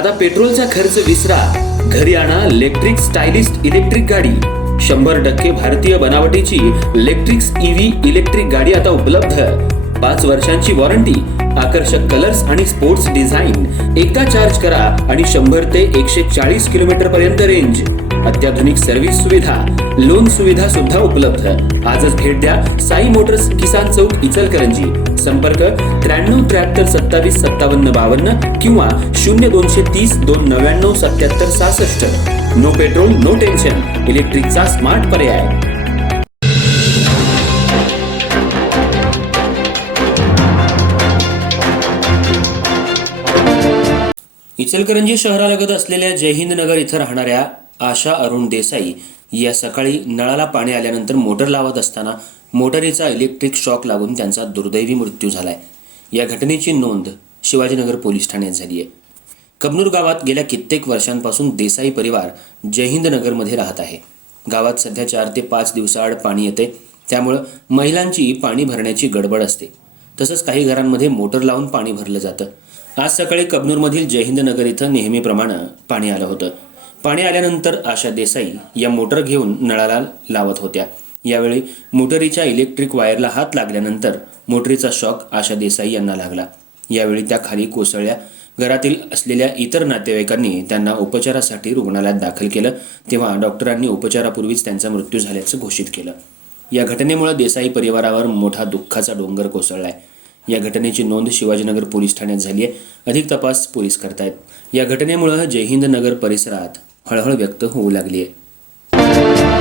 आता पेट्रोलचा खर्च विसरा, घरी आणा इलेक्ट्रिक स्टायलिस्ट इलेक्ट्रिक गाडी। 100% भारतीय बनावटीची इलेक्ट्रिक्स ईव्ही इलेक्ट्रिक गाडी आता उपलब्ध। 5 वर्षांची वॉरंटी, आकर्षक कलर्स आणि स्पोर्ट्स डिझाइन। एकदा चार्ज करा आणि 100 ते 140 किलोमीटर पर्यंत रेंज। अत्याधुनिक सर्व्हिस सुविधा, लोन सुविधा सुद्धा उपलब्ध। आजच भेट द्या साई मोटर्स, किसान चौक, इचलकरंजी। संपर्क 93 73 27 57 52 किंवा 0230 299 77 66। नो पेट्रोल नो टेन्शन, इलेक्ट्रिकचा स्मार्ट पर्याय। इचलकरंजी शहरालगत असलेल्या जयहिंद नगर इथं राहणाऱ्या आशा अरुण देसाई या सकाळी नळाला पाणी आल्यानंतर मोटर लावत असताना मोटरीचा इलेक्ट्रिक शॉक लागून त्यांचा दुर्दैवी मृत्यू झालाय। या घटनेची नोंद शिवाजीनगर पोलीस ठाण्यात झाली आहे। कबनूर गावात गेल्या कित्येक वर्षांपासून देसाई परिवार जयहिंद नगरमध्ये राहत आहे। गावात सध्या 4 ते 5 दिवसाआड पाणी येते, त्यामुळे महिलांची पाणी भरण्याची गडबड असते। तसंच काही घरांमध्ये मोटर लावून पाणी भरलं जातं। आज सकाळी कबनूरमधील जयहिंद नगर इथं नेहमीप्रमाणे पाणी आलं होतं। पाणी आल्यानंतर आशा देसाई या मोटर घेऊन नळाला लावत होत्या। यावेळी मोटरीच्या इलेक्ट्रिक वायरला हात लागल्यानंतर मोटरीचा शॉक आशा देसाई यांना लागला। यावेळी त्या खाली कोसळल्या। घरातील असलेल्या इतर नातेवाईकांनी त्यांना उपचारासाठी रुग्णालयात दाखल केलं, तेव्हा डॉक्टरांनी उपचारापूर्वीच त्यांचा मृत्यू झाल्याचं घोषित केलं। या घटनेमुळे देसाई परिवारावर मोठा दुःखाचा डोंगर कोसळलाय। या घटनेची नोंद शिवाजीनगर पोलीस ठाण्यात झाली आहे। अधिक तपास पोलीस करतायत। या घटनेमुळे जयहिंद नगर परिसरात हळहळ व्यक्त होऊ लागली आहे।